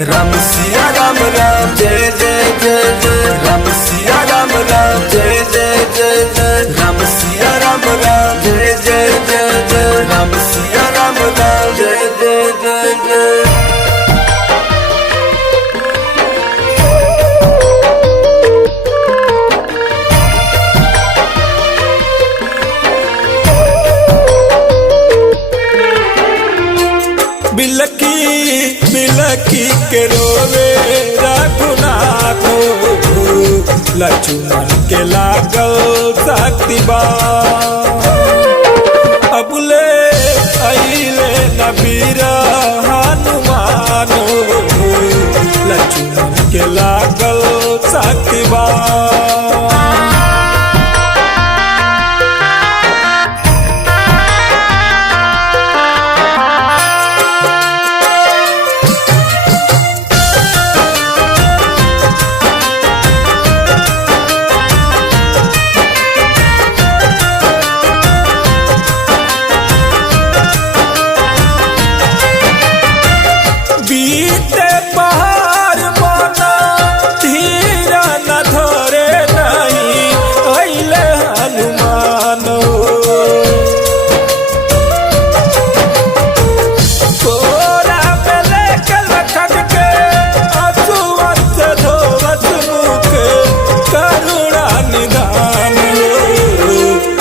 राम सिया राम राम जय जय जय जय राम सिया राम राम जय जय जय जय राम सिया राम राम जय जय जय जय राम सिया राम राम जय जय जय जय। बिलकी के रोवे रघुनाथ लक्ष्मण के लागल शक्तिबा अबुले अइले नबीर हनुमान लक्ष्मण के लागल शक्तिबा।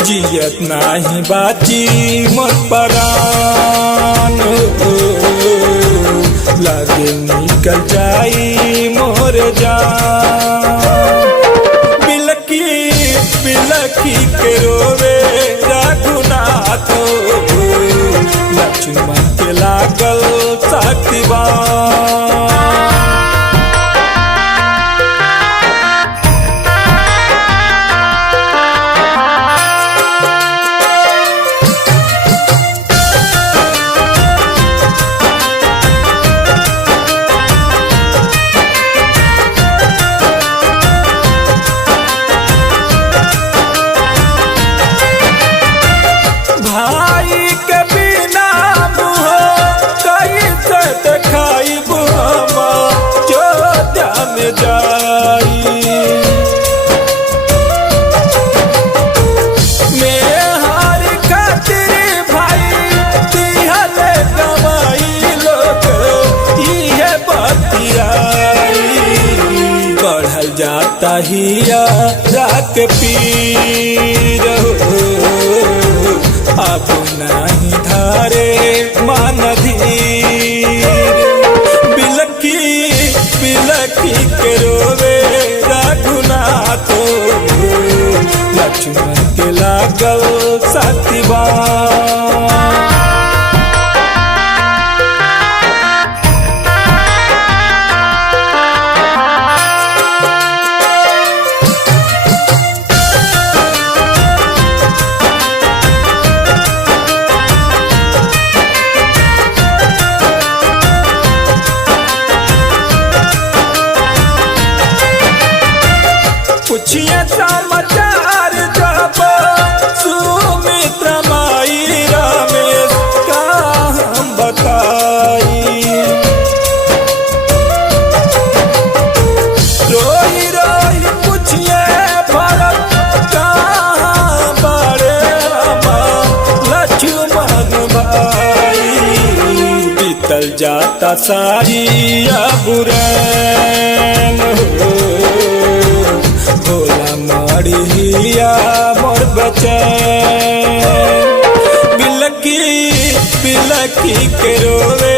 जियत नाही बाची मोर परान लागे निकल जाई मोर जान। बिलकी बिलकी के रोवे रघुनाथ लक्ष्मण के लागल शक्तिबा। भाई के बिना मुँह कैसे देखाई बुआ चोद्या में जाई मेहर खातिर भाई दिहले कमाई लोग इहे बतियाई बढ़ल जाता हिया रात पीर अब नहीं धारे मान धीर। बिलकी बिलकी के रोवे रघुनाथ लक्ष्मण के लागल शक्तिबा। पूछिए समाचार जब सुमित्र माई रमेश का हम बताई रोई रोई पूछिए भरत कहाँ बड़े लक्ष्मण भाई बीतल जाता सारी बुरैन भोला मरिया मोर बचैन। बिलकी बिलकी के रोवे